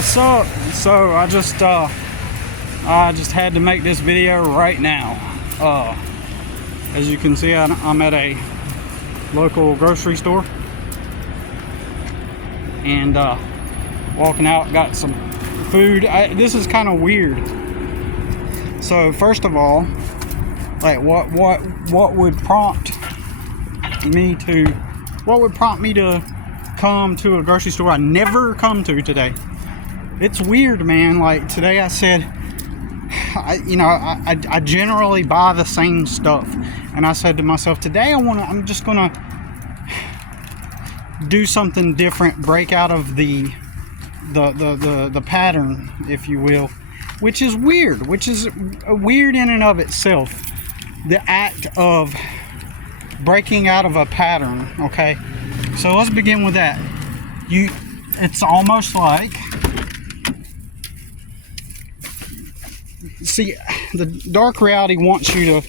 So I just had to make this video right now. As you can see, I'm at a local grocery store and walking out, got some food. This is kind of weird. So first of all, like what would prompt me to come to a grocery store I never come to today? It's weird, man. Like today I said, I generally buy the same stuff, and I said to myself, today I'm just gonna do something different, break out of the pattern, if you will, which is weird in and of itself, the act of breaking out of a pattern. Okay, so let's begin with that. It's almost like, see, the dark reality wants you to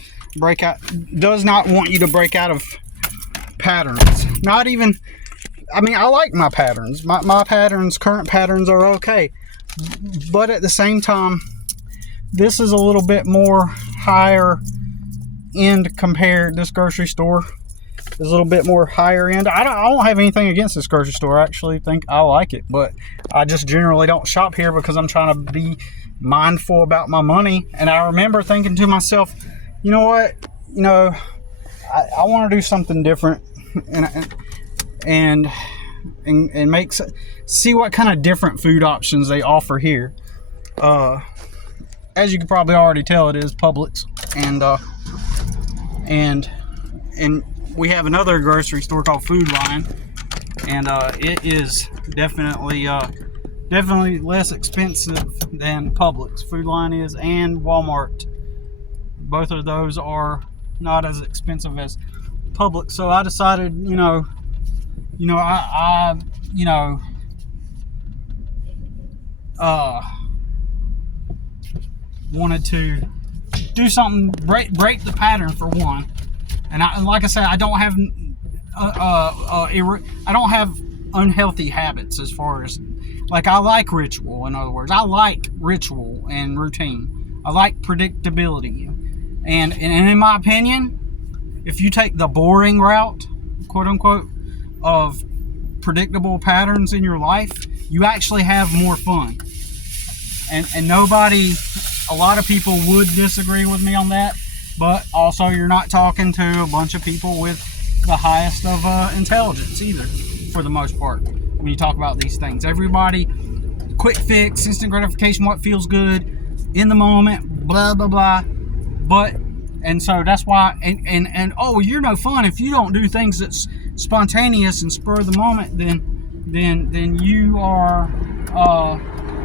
does not want you to break out of patterns. Not even, I mean, I like my patterns. My patterns, current patterns, are okay. But at the same time, this is a little bit more higher end compared. This grocery store is a little bit more higher end. I don't have anything against this grocery store. I actually think I like it. But I just generally don't shop here because I'm trying to be mindful about my money. And I remember thinking to myself, you know what? I want to do something different and see what kind of different food options they offer here. As you can probably already tell, it is Publix, and we have another grocery store called Food Lion, and it is definitely less expensive than Publix. Food Lion is, and Walmart. Both of those are not as expensive as Publix. So I decided, I wanted to do something, break the pattern for one. And like I said, I don't have unhealthy habits as far as, like, I like ritual. In other words, I like ritual and routine. I like predictability. And in my opinion, if you take the boring route, quote unquote, of predictable patterns in your life, you actually have more fun. And a lot of people would disagree with me on that, but also you're not talking to a bunch of people with the highest of intelligence either, for the most part, when you talk about these things. Everybody, quick fix, instant gratification, what feels good in the moment, blah blah blah. And so that's why, and oh, you're no fun if you don't do things that's spontaneous and spur of the moment. Then you are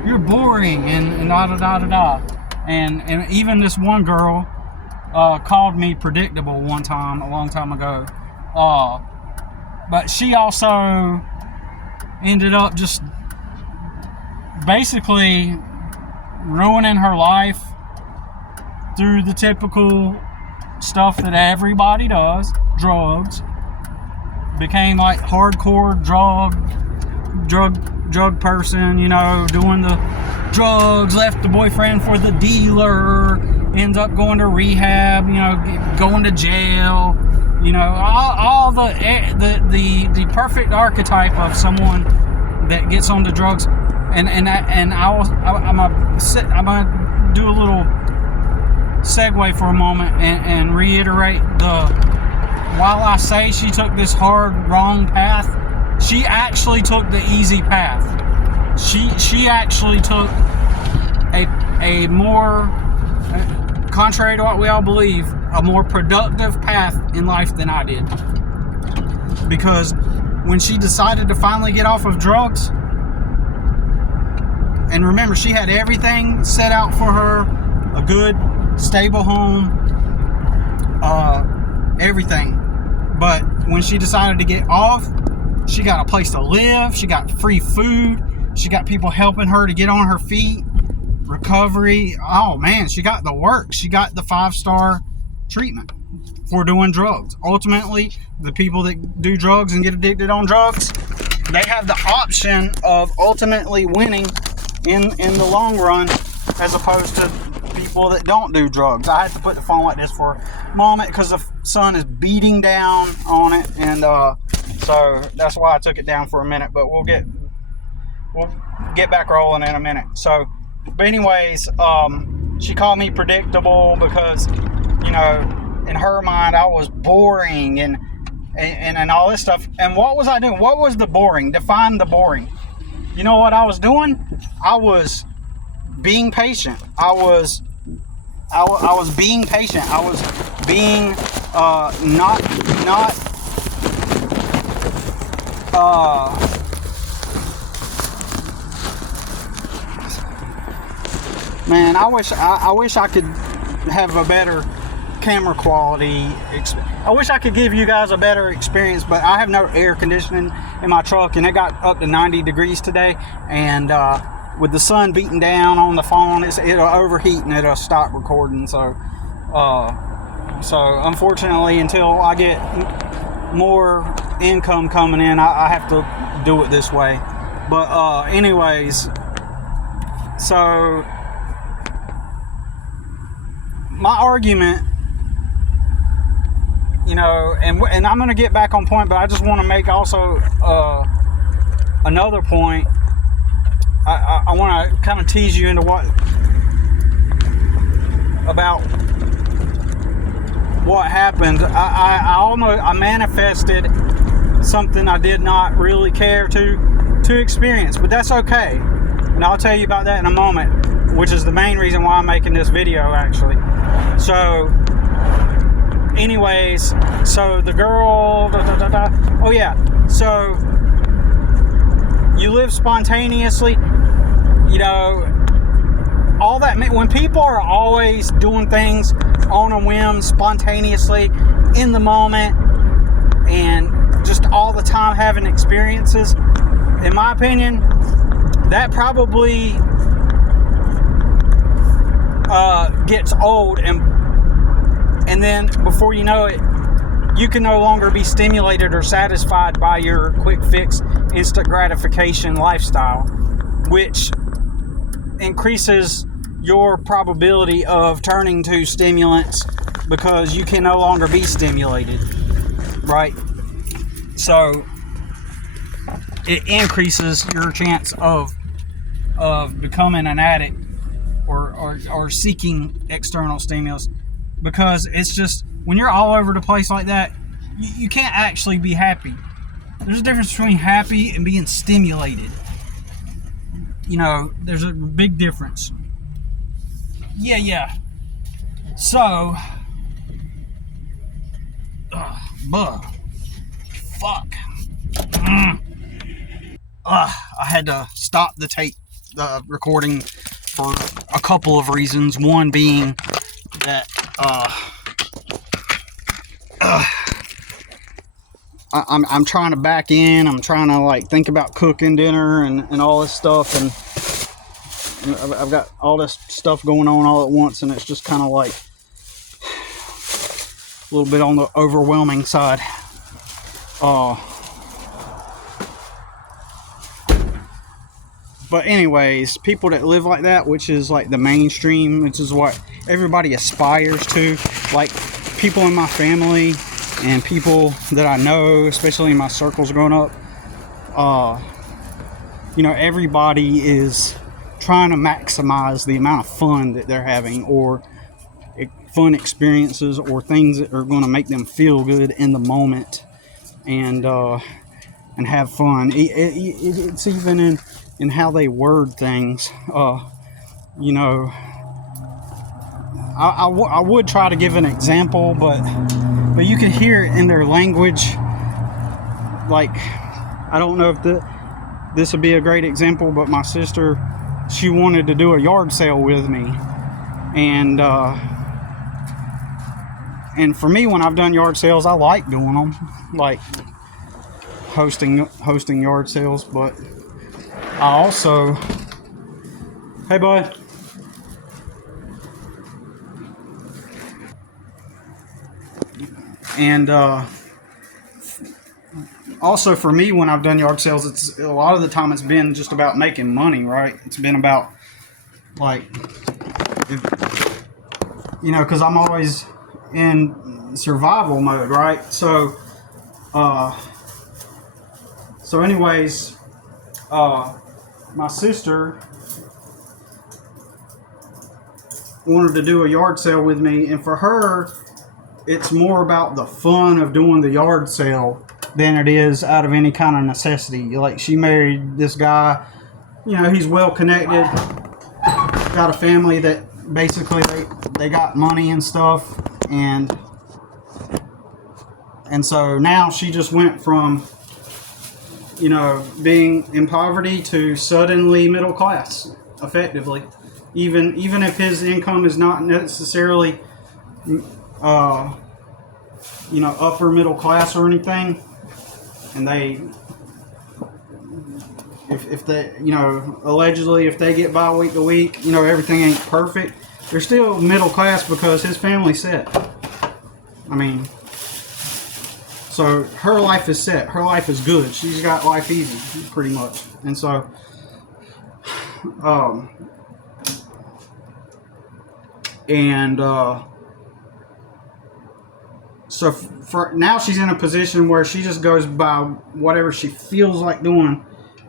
you're boring and da da da da da. And even this one girl called me predictable one time, a long time ago. But she also ended up just basically ruining her life through the typical stuff that everybody does. Drugs. Became like hardcore drug person, doing the drugs, left the boyfriend for the dealer, ends up going to rehab, going to jail, all the perfect archetype of someone that gets onto drugs. I'm gonna do a little segue for a moment and reiterate while I say she took this hard wrong path, she actually took the easy path. She actually took a more, contrary to what we all believe, a more productive path in life than I did. Because when she decided to finally get off of drugs, and remember, she had everything set out for her, a good, stable home, everything. But when she decided to get off, she got a place to live, she got free food, she got people helping her to get on her feet, recovery. Oh man, she got the work. She got the 5-star treatment for doing drugs. Ultimately, the people that do drugs and get addicted on drugs, they have the option of ultimately winning in the long run, as opposed to people that don't do drugs. I had to put the phone like this for a moment because the sun is beating down on it, and so that's why I took it down for a minute. But we'll get back rolling in a minute. So, but anyways, she called me predictable because, you know, in her mind I was boring and all this stuff. And what was I doing? What was the boring? Define the boring. You know what I was doing? I was being patient. I was being patient. I was being man, I wish I could have a better camera quality. I wish I could give you guys a better experience, but I have no air conditioning in my truck, and it got up to 90 degrees today, and with the sun beating down on the phone, it'll overheat and it'll stop recording. So unfortunately, until I get more income coming in, I have to do it this way. But anyways, so my argument, you know, and I'm going to get back on point, but I just want to make also another point. I want to kind of tease you into about what happened. I manifested something I did not really care to experience, but that's okay, and I'll tell you about that in a moment, which is the main reason why I'm making this video, actually. So anyways, so the girl, oh yeah, so you live spontaneously, you know, all that. When people are always doing things on a whim, spontaneously, in the moment, and just all the time having experiences, in my opinion, that probably gets old, and then before you know it, you can no longer be stimulated or satisfied by your quick fix, instant gratification lifestyle, which increases your probability of turning to stimulants because you can no longer be stimulated, right? So it increases your chance of becoming an addict or seeking external stimulus, because it's just, when you're all over the place like that, you can't actually be happy. There's a difference between happy and being stimulated. You know, there's a big difference. Yeah. So, fuck. I had to stop the recording for a couple of reasons. One being that I'm trying to back in. I'm trying to like think about cooking dinner and all this stuff, and I've got all this stuff going on all at once, and it's just kind of like a little bit on the overwhelming side. But anyways, people that live like that, which is like the mainstream, which is what everybody aspires to, like people in my family and people that I know, especially in my circles growing up, you know, everybody is trying to maximize the amount of fun that they're having, or fun experiences, or things that are going to make them feel good in the moment, and have fun. It's even in how they word things. You know, I would try to give an example, but you can hear it in their language. Like, I don't know if this would be a great example, but my sister, she wanted to do a yard sale with me, and for me, when I've done yard sales, I like doing them, like hosting yard sales. But I also, hey bud, and also for me, when I've done yard sales, it's a lot of the time it's been just about making money, right? It's been about like, because I'm always in survival mode, right? So, anyways, my sister wanted to do a yard sale with me, and for her, it's more about the fun of doing the yard sale than it is out of any kind of necessity. Like, she married this guy, he's well connected, got a family that basically they got money and stuff, and so now she just went from being in poverty to suddenly middle class, effectively. Even if his income is not necessarily upper middle class or anything, and if they allegedly if they get by week to week, everything ain't perfect, they're still middle class because his family's set. I mean, so her life is set, her life is good, she's got life easy pretty much. And so so for now, she's in a position where she just goes by whatever she feels like doing,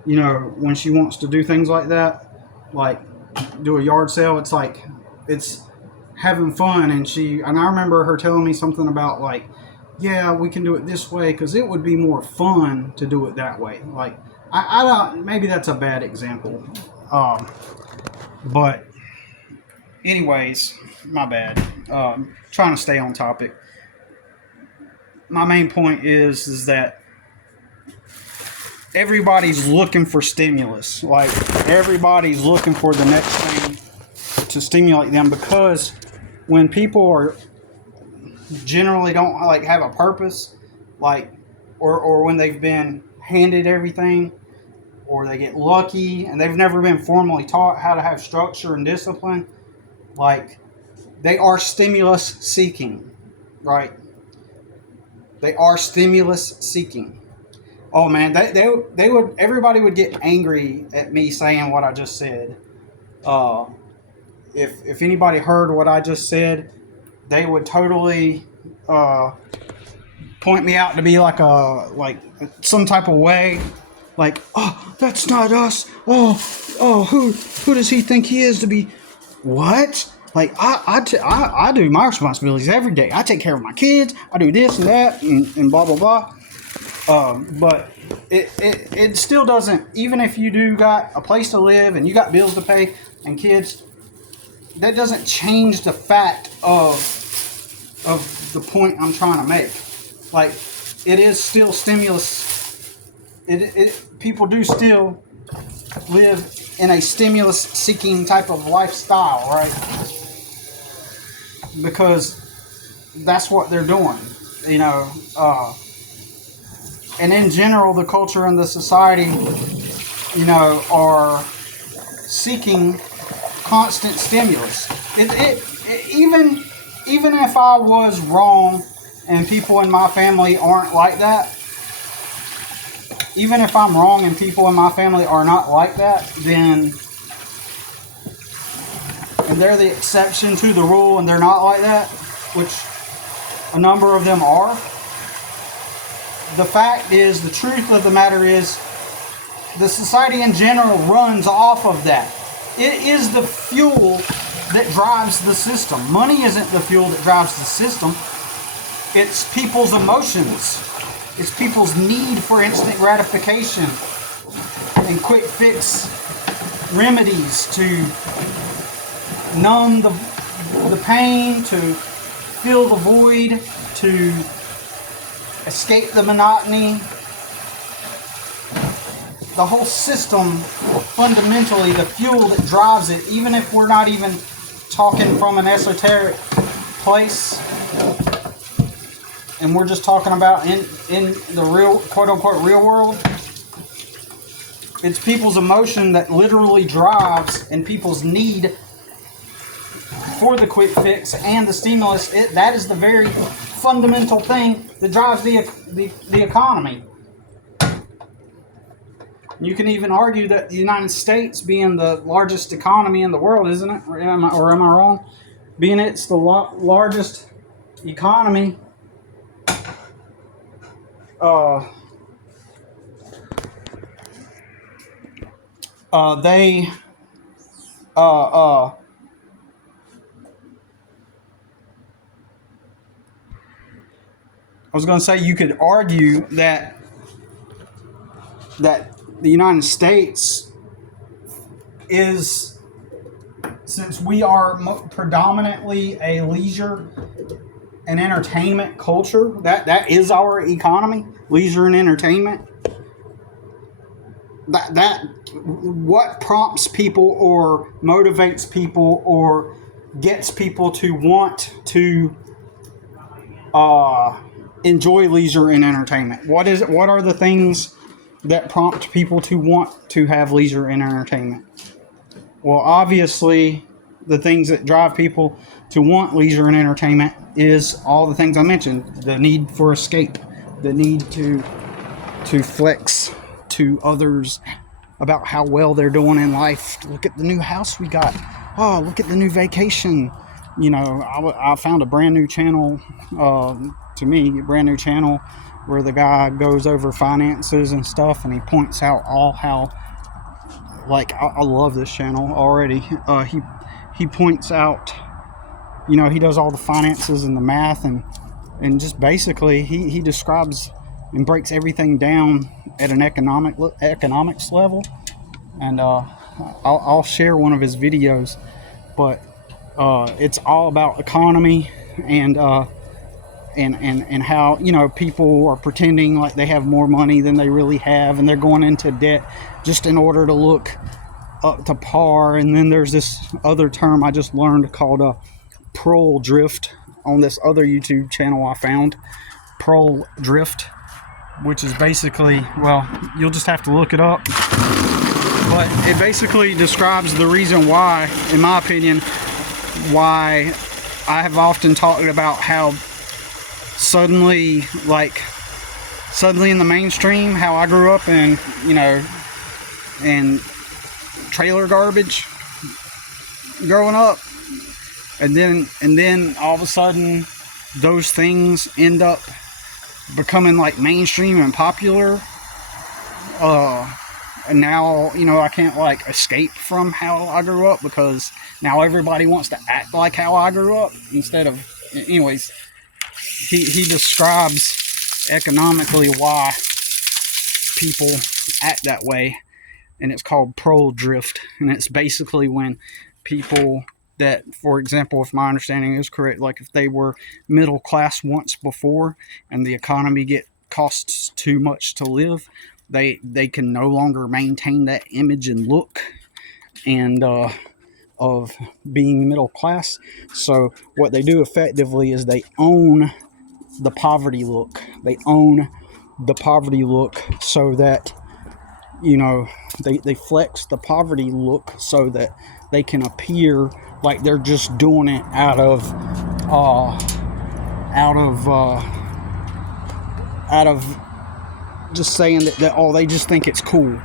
when she wants to do things like that, like do a yard sale. It's like, it's having fun. And I remember her telling me something about like, yeah, we can do it this way because it would be more fun to do it that way. Like, I don't, maybe that's a bad example. But anyways, my bad. Trying to stay on topic. My main point is that everybody's looking for stimulus. Like, everybody's looking for the next thing to stimulate them, because when people are generally don't like have a purpose, like, or when they've been handed everything, or they get lucky and they've never been formally taught how to have structure and discipline, like, they are stimulus seeking, right? They are stimulus seeking. Oh man, they would, everybody would get angry at me saying what I just said. If anybody heard what I just said, they would totally point me out to be like some type of way, like, oh, that's not us. Oh, who does he think he is to be? What? Like, I do my responsibilities every day. I take care of my kids. I do this and that and blah, blah, blah. But it still doesn't, even if you do got a place to live and you got bills to pay and kids, that doesn't change the fact of the point I'm trying to make. Like, it is still stimulus. People do still live in a stimulus-seeking type of lifestyle, right? Because that's what they're doing, and in general, the culture and the society, are seeking constant stimulus. Even if I was wrong and people in my family aren't like that, even if I'm wrong and people in my family are not like that, then, and they're the exception to the rule and they're not like that, which a number of them are, the fact is, the truth of the matter is, the society in general runs off of that. It is the fuel that drives the system. Money isn't the fuel that drives the system. It's people's emotions. It's people's need for instant gratification and quick fix remedies to numb the pain, to fill the void, to escape the monotony. The whole system, fundamentally, the fuel that drives it, even if we're not even talking from an esoteric place, and we're just talking about in the real, quote-unquote, real world, it's people's emotion that literally drives, and people's need for the quick fix and the stimulus. That is the very fundamental thing that drives the economy. You can even argue that the United States, being the largest economy in the world, isn't it? Or am I wrong? Being it's the largest economy, uh, they, uh, I was going to say you could argue that the United States is, since we are predominantly a leisure and entertainment culture, that is our economy, leisure and entertainment. That what prompts people or motivates people or gets people to want to enjoy leisure and entertainment? What are the things that prompt people to want to have leisure and entertainment? Well, obviously, the things that drive people to want leisure and entertainment is all the things I mentioned: the need for escape, the need to flex to others about how well they're doing in life. Look at the new house we got. Oh, look at the new vacation. You know, I found a brand new channel, to me, a brand new channel where the guy goes over finances and stuff, and he points out all how, like, I love this channel already. He points out, you know, he does all the finances and the math, and just basically he describes and breaks everything down at an economics level. And I'll share one of his videos, but it's all about economy and how, you know, people are pretending like they have more money than they really have, and they're going into debt just in order to look up to par. And then there's this other term I just learned called pearl drift on this other YouTube channel I found, pearl drift, which is basically, well, you'll just have to look it up, but it basically describes the reason why, in my opinion, why I have often talked about how suddenly in the mainstream, how I grew up in, you know, in trailer garbage growing up, and then all of a sudden those things end up becoming like mainstream and popular, and now, you know, I can't like escape from how I grew up, because now everybody wants to act like how I grew up instead of, anyways, he describes economically why people act that way, and it's called pearl drift. And it's basically when people that, for example, if my understanding is correct, like if they were middle class once before and the economy costs too much to live, they can no longer maintain that image and look and of being middle class. So what they do effectively is they own the poverty look. They own the poverty look so that, you know, they flex the poverty look so that they can appear like they're just doing it out of just saying that oh, they just think it's cool.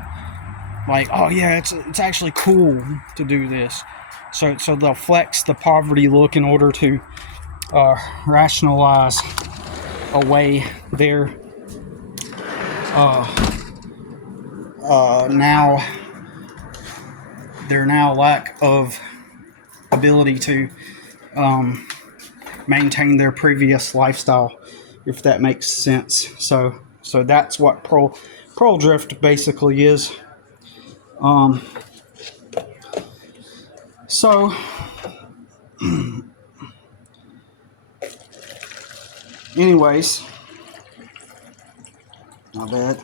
Like, oh yeah, it's actually cool to do this. So they'll flex the poverty look in order to rationalize away their now lack of ability to maintain their previous lifestyle, if that makes sense. So that's what pearl drift basically is. So anyways, my bad.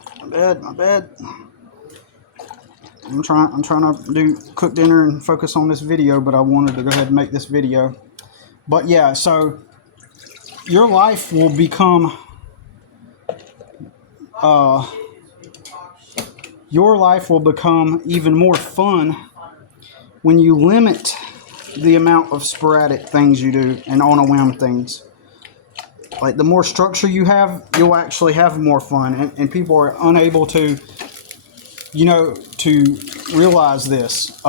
I'm trying to cook dinner and focus on this video, but I wanted to go ahead and make this video. But yeah, so your life will become even more fun when you limit the amount of sporadic things you do and on a whim things. Like, the more structure you have, you'll actually have more fun, and people are unable to to realize this.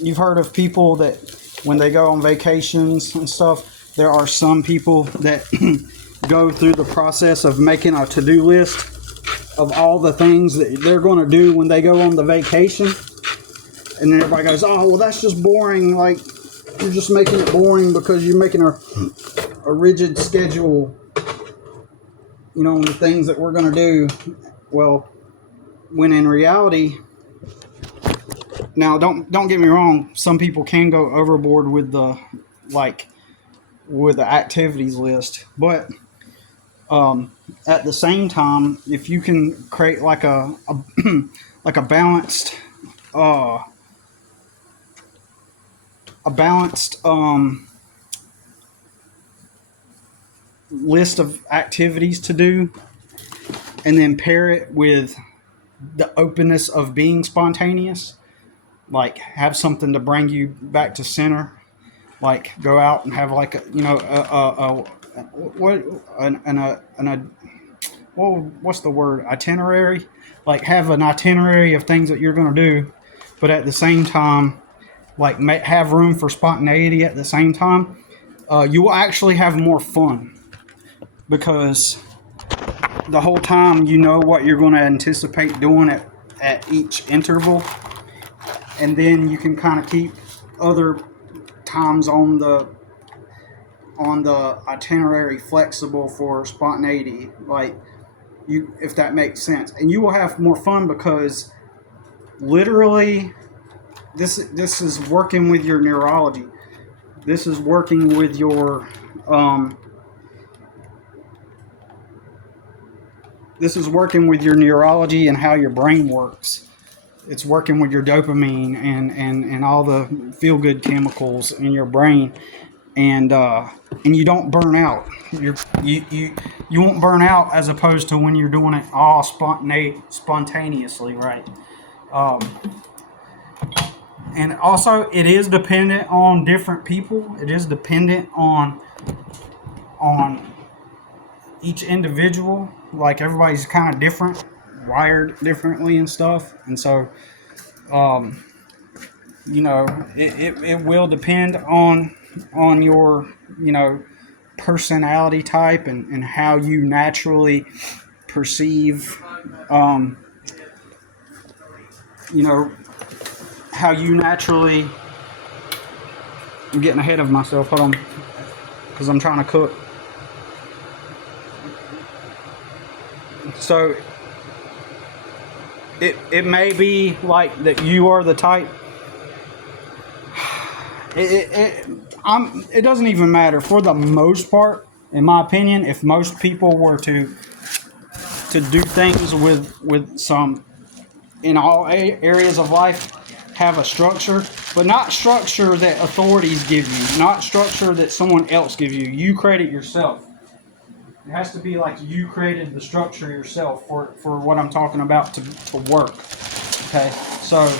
You've heard of people that when they go on vacations and stuff, there are some people that go through the process of making a to-do list of all the things that they're going to do when they go on the vacation. And then everybody goes, oh, well, that's just boring. Like, you're just making it boring because you're making a rigid schedule, on the things that we're going to do. Well, when in reality, now don't get me wrong, some people can go overboard with the activities list, but at the same time, if you can create like a like a balanced list of activities to do, and then pair it with the openness of being spontaneous, like have something to bring you back to center, like go out and have like what's the word, itinerary, like have an itinerary of things that you're going to do, but at the same time, like have room for spontaneity at the same time. You will actually have more fun because the whole time you know what you're going to anticipate doing at each interval, and then you can kind of keep other times on the itinerary flexible for spontaneity, like if that makes sense. And you will have more fun because literally this is working with your neurology. This is working with your neurology and how your brain works. It's working with your dopamine and all the feel-good chemicals in your brain, and you don't burn out. You won't burn out, as opposed to when you're doing it all spontaneously, right? And also, it is dependent on different people. It is dependent on each individual. Like, everybody's kind of different, wired differently and stuff. And so, it will depend on your, personality type and how you naturally perceive, how you naturally. I'm getting ahead of myself. Hold on, because I'm trying to cook. So it may be like that you are the type. It doesn't even matter for the most part, in my opinion. If most people were to do things with some, in all areas of life, have a structure, but not structure that authorities give you, not structure that someone else gives you. You create it yourself. It has to be like you created the structure yourself for what I'm talking about to work. Okay, so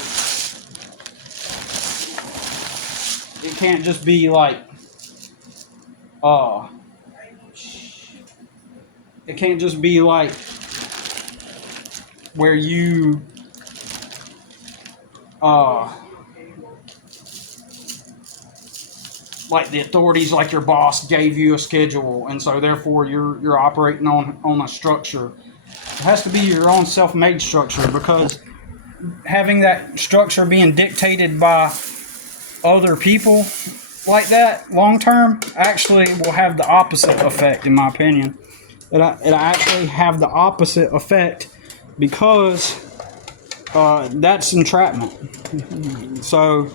it can't just be like, it can't just be like where you, like the authorities, like your boss gave you a schedule, and so therefore you're operating on a structure. It has to be your own self-made structure, because having that structure being dictated by other people like that long term actually will have the opposite effect, in my opinion. It actually have the opposite effect, because that's entrapment. So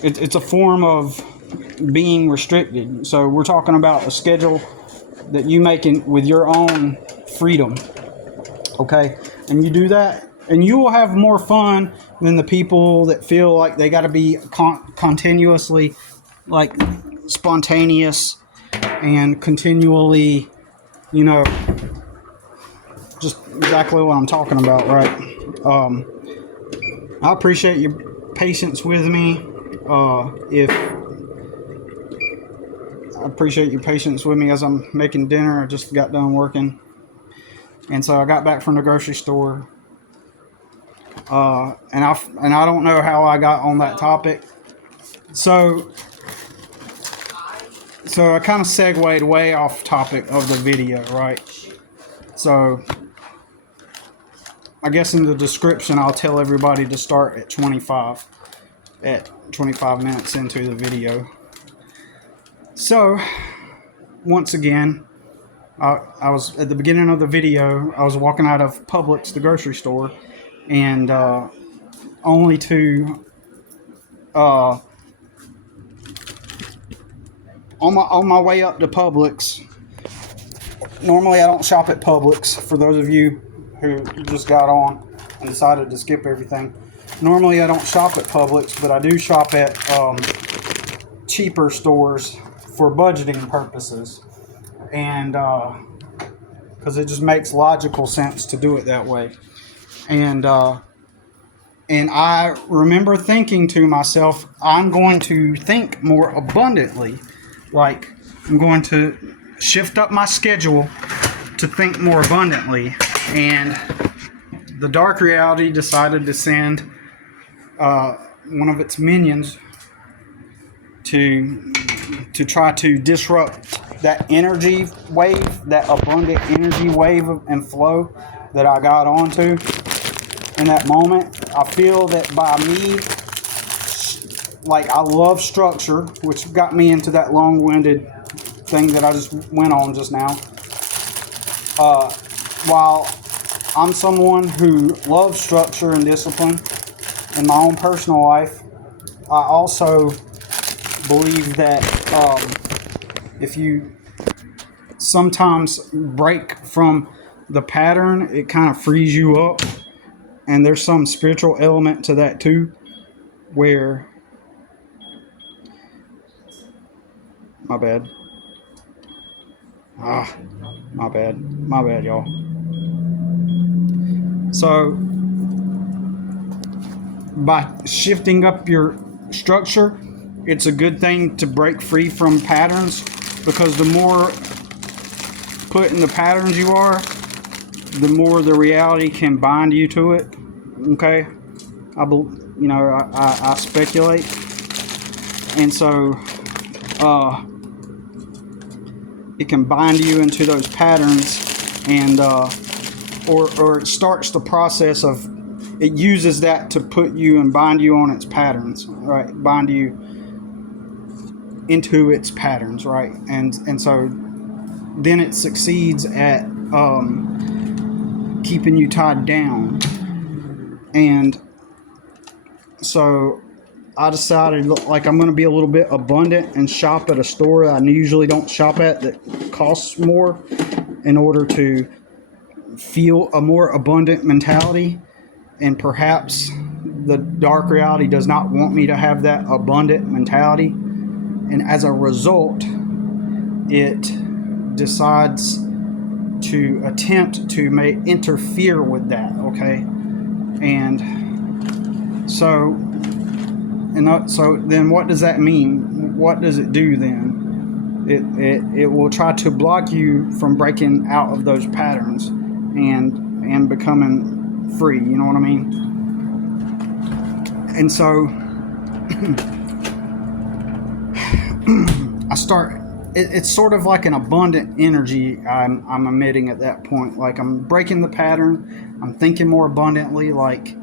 it's a form of being restricted. So we're talking about a schedule that you make with your own freedom. Okay, and you do that, and you will have more fun than the people that feel like they got to be continuously like spontaneous and continually, just exactly what I'm talking about, right? I appreciate your patience with me. I appreciate your patience with me as I'm making dinner. I just got done working, and so I got back from the grocery store, I don't know how I got on that topic. So I kind of segued way off topic of the video, right? So I guess in the description I'll tell everybody to start at 25 minutes into the video. So once again, I was at the beginning of the video, I was walking out of Publix, the grocery store, and only to on my way up to Publix. Normally I don't shop at Publix, for those of you who just got on and decided to skip everything. Normally I don't shop at Publix, but I do shop at cheaper stores for budgeting purposes, and because it just makes logical sense to do it that way. And I remember thinking to myself, I'm going to think more abundantly. Like, I'm going to shift up my schedule to think more abundantly. And the dark reality decided to send one of its minions to try to disrupt that energy wave, that abundant energy wave and flow that I got onto in that moment. I feel that by me, like, I love structure, which got me into that long-winded thing that I just went on just now. While I'm someone who loves structure and discipline in my own personal life, I also believe that if you sometimes break from the pattern, it kind of frees you up. And there's some spiritual element to that too, where... My bad, y'all. So, by shifting up your structure, it's a good thing to break free from patterns, because the more put in the patterns you are, the more the reality can bind you to it. Okay, I speculate, and so it can bind you into those patterns, and or it starts the process of, it uses that to put you and bind you on its patterns, right? Bind you into its patterns, right? And so then it succeeds at keeping you tied down. And so I decided, like, I'm going to be a little bit abundant and shop at a store that I usually don't shop at that costs more, in order to feel a more abundant mentality. And perhaps the dark reality does not want me to have that abundant mentality. And as a result, it decides to attempt to interfere with that, okay? And so then what does that mean? What does it do then? It will try to block you from breaking out of those patterns and becoming free, you know what I mean? And so it's sort of like an abundant energy I'm emitting at that point. Like, I'm breaking the pattern, I'm thinking more abundantly, like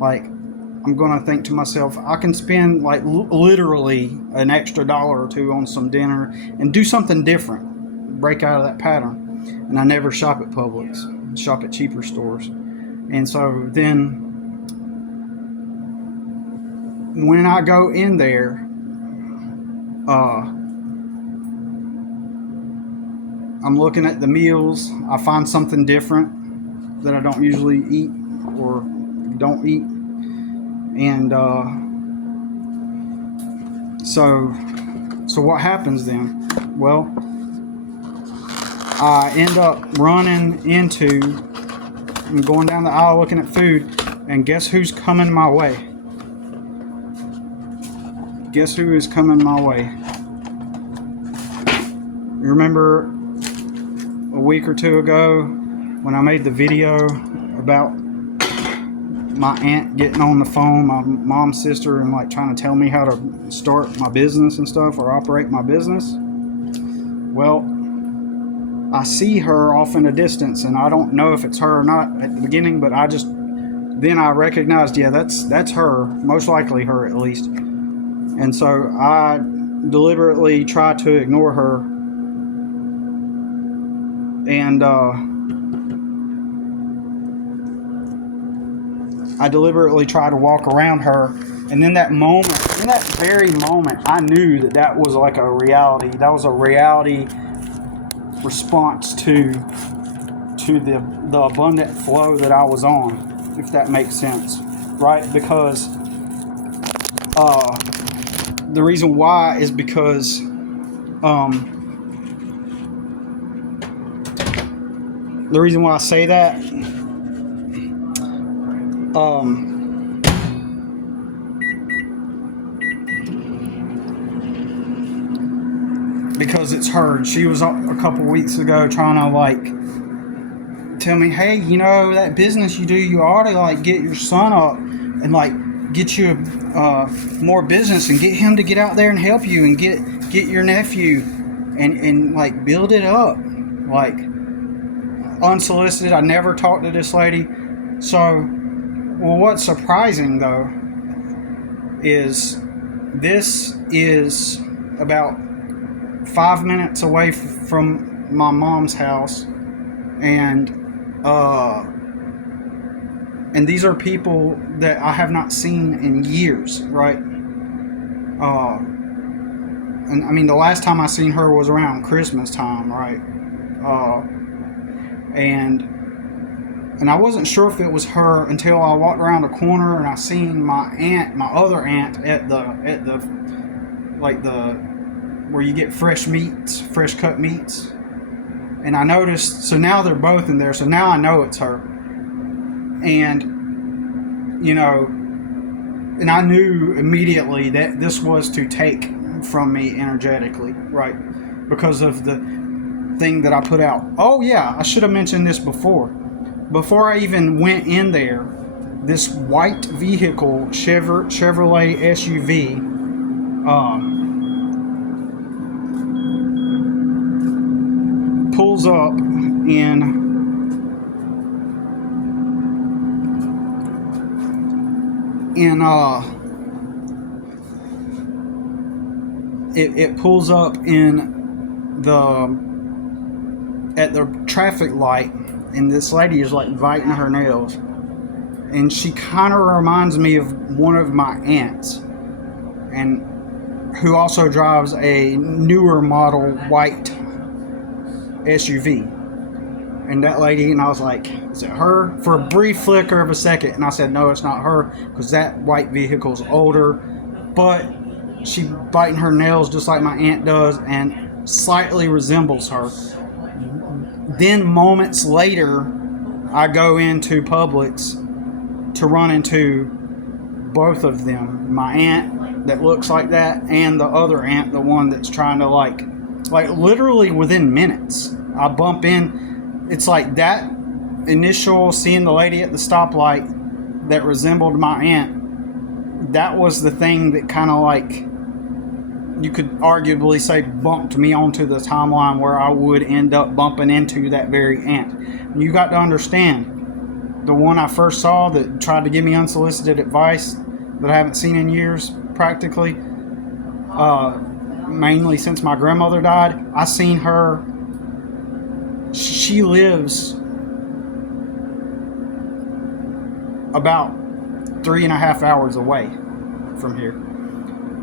I'm going to think to myself, I can spend like literally an extra $1 or $2 on some dinner and do something different, break out of that pattern. And I never shop at Publix, shop at cheaper stores. And so then when I go in there, I'm looking at the meals, I find something different that I don't usually eat or don't eat. And so what happens then? Well, I end up running into, I'm going down the aisle looking at food, and guess who's coming my way? Guess who is coming my way? You remember a week or two ago when I made the video about my aunt getting on the phone, my mom's sister, and like trying to tell me how to start my business and stuff, or operate my business. Well, I see her off in the distance, and I don't know if it's her or not at the beginning, but then I recognized, yeah, that's her, most likely her at least. And so I deliberately tried to ignore her, and I deliberately tried to walk around her. And in that very moment, I knew that was like a reality. That was a reality response to the abundant flow that I was on, if that makes sense, right? Because the reason why is because the reason why I say that because it's her. She was a couple weeks ago trying to like tell me, hey, that business you do, you ought to like get your son up and like get you more business and get him to get out there and help you and get your nephew and like build it up, like unsolicited. I never talked to this lady. So, well, what's surprising though is this is about 5 minutes away from my mom's house, and these are people that I have not seen in years, right? And I mean, the last time I seen her was around Christmas time, right? And I wasn't sure if it was her until I walked around the corner and I seen my other aunt at the where you get fresh cut meats. And I noticed, so now they're both in there, so now I know it's her. And, and I knew immediately that this was to take from me energetically, right? Because of the thing that I put out. Oh yeah, I should have mentioned this before. Before I even went in there, this white vehicle, Chevrolet SUV, pulls up in it pulls up at the traffic light, and this lady is like biting her nails, and she kind of reminds me of one of my aunts, and who also drives a newer model white SUV. And that lady, and I was like, is it her? For a brief flicker of a second, and I said, no, it's not her, because that white vehicle's older, but she biting her nails just like my aunt does, and slightly resembles her. Then moments later, I go into Publix to run into both of them. My aunt that looks like that, and the other aunt, the one that's trying to like literally within minutes, I bump in. It's like that initial seeing the lady at the stoplight that resembled my aunt. That was the thing that kind of like, you could arguably say, bumped me onto the timeline where I would end up bumping into that very aunt. And you got to understand, the one I first saw that tried to give me unsolicited advice that I haven't seen in years, practically, mainly since my grandmother died, I seen her. She lives about 3.5 hours away from here.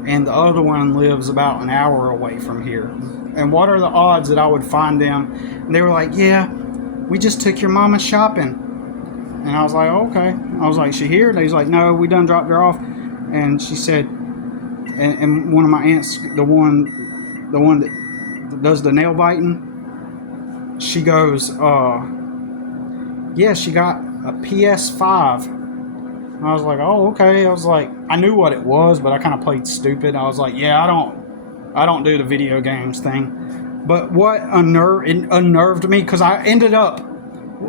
And the other one lives about an hour away from here. And what are the odds that I would find them? And they were like, yeah, we just took your mama shopping. And I was like, okay. I was like, she here? And he's like, no, we done dropped her off. And she said, and one of my aunts, the one that does the nail biting, she goes, yeah, she got a PS5. And I was like, oh, okay. I was like, I knew what it was, but I kind of played stupid. I was like, yeah, I don't do the video games thing. But what unnerved me, because I ended up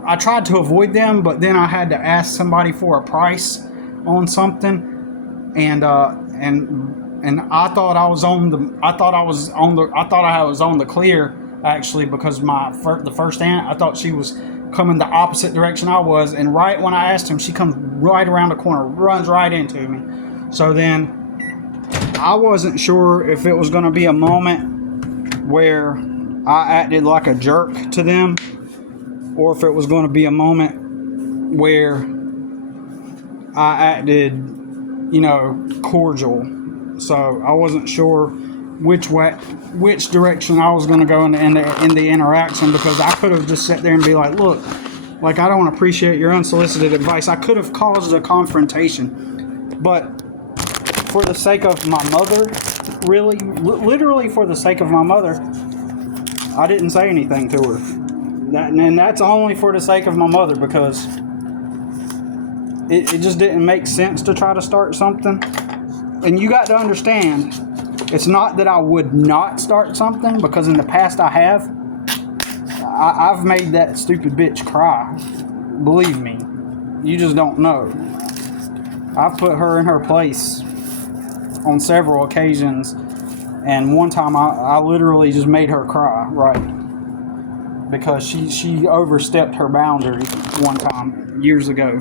I tried to avoid them, but then I had to ask somebody for a price on something, and I thought I was on the I thought I was on the clear, actually, because the first aunt, I thought she was coming the opposite direction I was, and right when I asked him, she comes right around the corner, runs right into me. So then I wasn't sure if it was going to be a moment where I acted like a jerk to them, or if it was going to be a moment where I acted, cordial. So I wasn't sure which direction I was going to go in the interaction, because I could have just sat there and be like, look, like, I don't appreciate your unsolicited advice. I could have caused a confrontation, but for the sake of my mother, really, literally for the sake of my mother, I didn't say anything to her. And that's only for the sake of my mother, because it just didn't make sense to try to start something. And you got to understand, it's not that I would not start something, because in the past I have. I've made that stupid bitch cry. Believe me. You just don't know. I've put her in her place on several occasions, and one time I literally just made her cry, right? Because she overstepped her boundary one time years ago.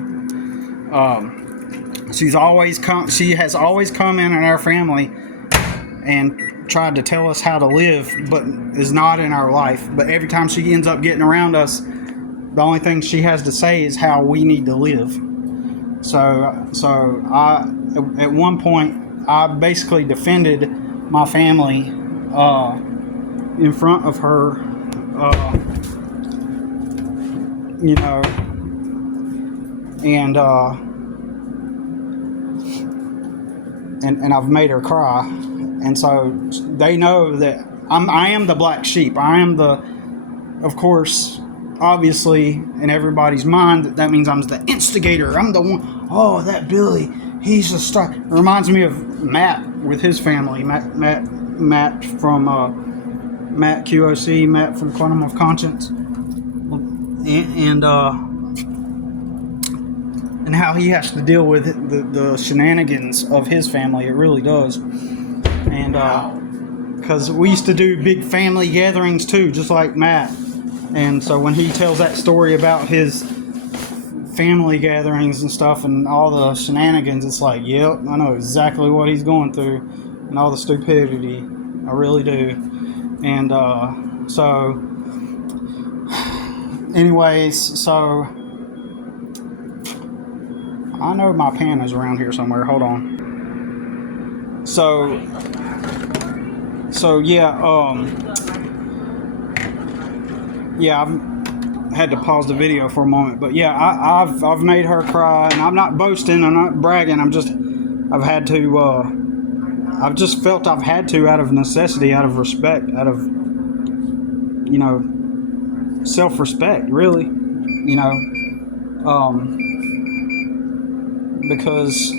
She has always come in our family and tried to tell us how to live, but is not in our life. But every time she ends up getting around us, the only thing she has to say is how we need to live. So I, at one point, I basically defended my family in front of her, and I've made her cry. And so they know that I am the black sheep. I am of course, obviously, in everybody's mind, that means I'm the instigator. I'm the one. Oh, that Billy, he's a star. It reminds me of Matt with his family. Matt from Matt QOC, Matt from Quantum of Conscience, and how he has to deal with the shenanigans of his family. It really does. And because we used to do big family gatherings too, just like Matt. And so when he tells that story about his family gatherings and stuff and all the shenanigans, it's like, yep, I know exactly what he's going through and all the stupidity. I really do. And so anyways, so I know my pen is around here somewhere. Hold on. So yeah, I've had to pause the video for a moment, but yeah, I've made her cry, and I'm not boasting, I'm not bragging. I've just felt I've had to, out of necessity, out of respect, out of self-respect, really, because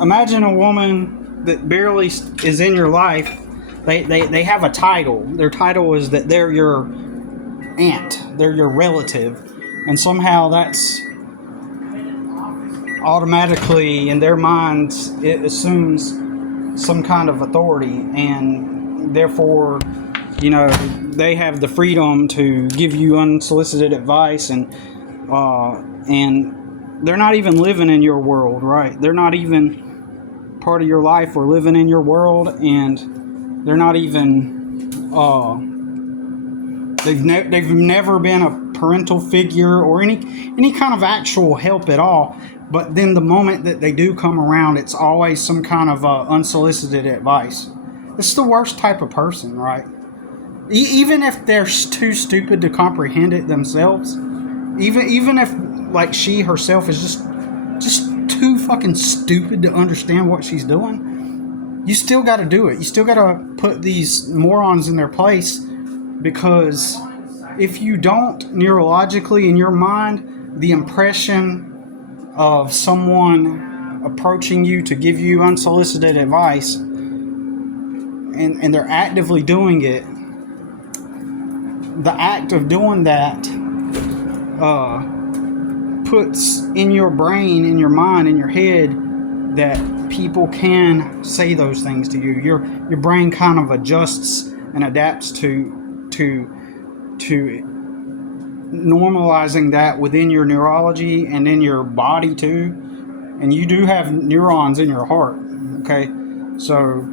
imagine a woman that barely is in your life. They have a title. Their title is that they're your aunt, they're your relative, and somehow that's automatically, in their minds, it assumes some kind of authority, and therefore, they have the freedom to give you unsolicited advice, and they're not even living in your world, right? They're not even part of your life or living in your world, and they're not even they've never been a parental figure or any kind of actual help at all. But then the moment that they do come around, it's always some kind of unsolicited advice. It's the worst type of person, right? Even if they're too stupid to comprehend it themselves, even if, like, she herself is just too fucking stupid to understand what she's doing, you still got to do it. You still got to put these morons in their place, because if you don't, neurologically, in your mind, the impression of someone approaching you to give you unsolicited advice, and they're actively doing it, the act of doing that puts in your brain, in your mind, in your head that people can say those things to you. Your brain kind of adjusts and adapts to normalizing that within your neurology and in your body too. And you do have neurons in your heart, okay? So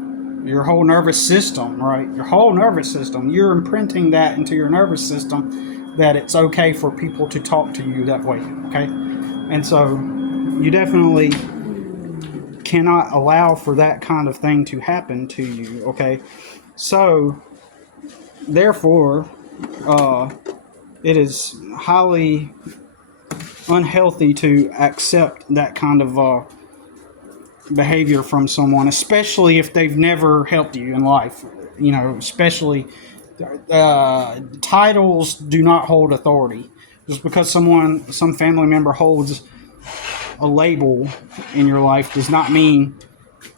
your whole nervous system, right? Your whole nervous system, you're imprinting that into your nervous system that it's okay for people to talk to you that way, okay? And so you definitely cannot allow for that kind of thing to happen to you, okay? So therefore, it is highly unhealthy to accept that kind of behavior from someone, especially if they've never helped you in life. You know, especially titles do not hold authority. Just because some family member holds a label in your life does not mean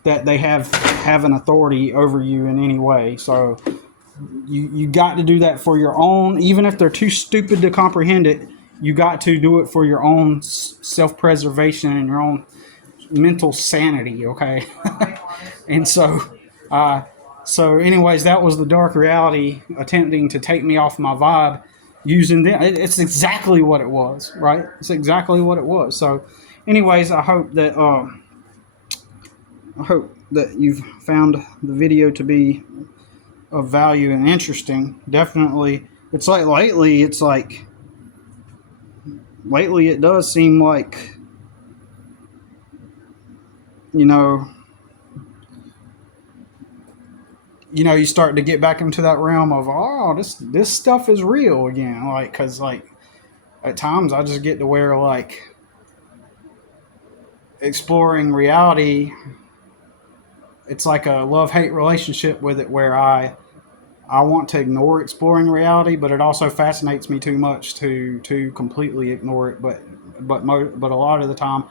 that they have an authority over you in any way. So you got to do that for your own, even if they're too stupid to comprehend it. You got to do it for your own self-preservation and your own mental sanity, okay? And so anyways, that was the dark reality attempting to take me off my vibe using them. It's exactly what it was, right? It's exactly what it was. So anyways, I hope that you've found the video to be of value and interesting. Definitely, it's like lately it does seem like, you know, you start to get back into that realm of, oh, this stuff is real again. Like, cause like at times I just get to where like exploring reality, it's like a love-hate relationship with it, where I want to ignore exploring reality, but it also fascinates me too much to completely ignore it. But a lot of the time,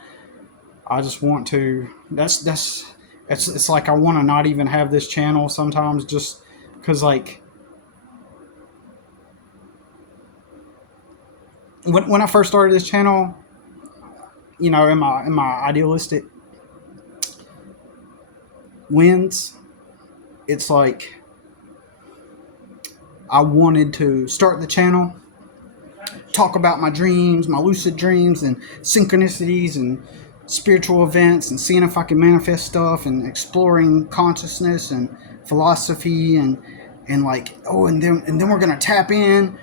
I just want to. It's like I want to not even have this channel sometimes, just because like when I first started this channel, you know, in my idealistic lens, it's like I wanted to start the channel, talk about my dreams, my lucid dreams and synchronicities and spiritual events, and seeing if I can manifest stuff, and exploring consciousness and philosophy, and like, oh, and then we're gonna tap in,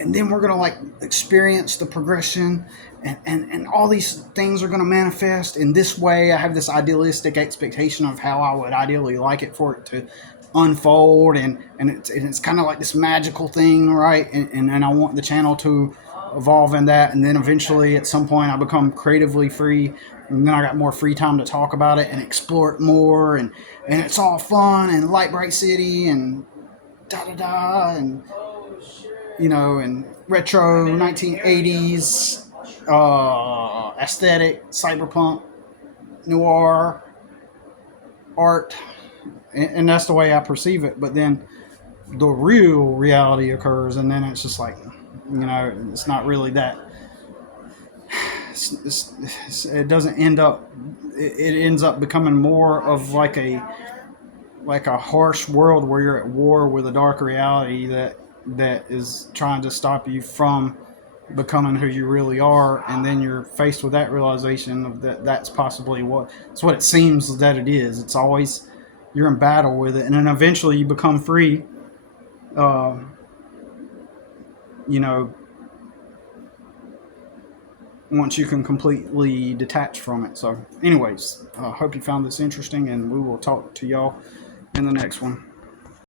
and then we're gonna like experience the progression, and all these things are gonna manifest in this way. I have this idealistic expectation of how I would ideally like it for it to unfold, and it's kind of like this magical thing, right? And I want the channel to evolve in that, and then eventually at some point I become creatively free, and then I got more free time to talk about it and explore it more, and it's all fun and Light Bright City and da da da, and you know, and retro 1980s aesthetic, cyberpunk, noir art, and that's the way I perceive it. But then the real reality occurs, and then it's just like, you know, it's not really that. It doesn't end up. It ends up becoming more of like a harsh world where you're at war with a dark reality that is trying to stop you from becoming who you really are, and then you're faced with that realization of that's possibly it's what it seems that it is. It's always, you're in battle with it, and then eventually you become free. You know, once you can completely detach from it. So anyways, I hope you found this interesting, and we will talk to y'all in the next one.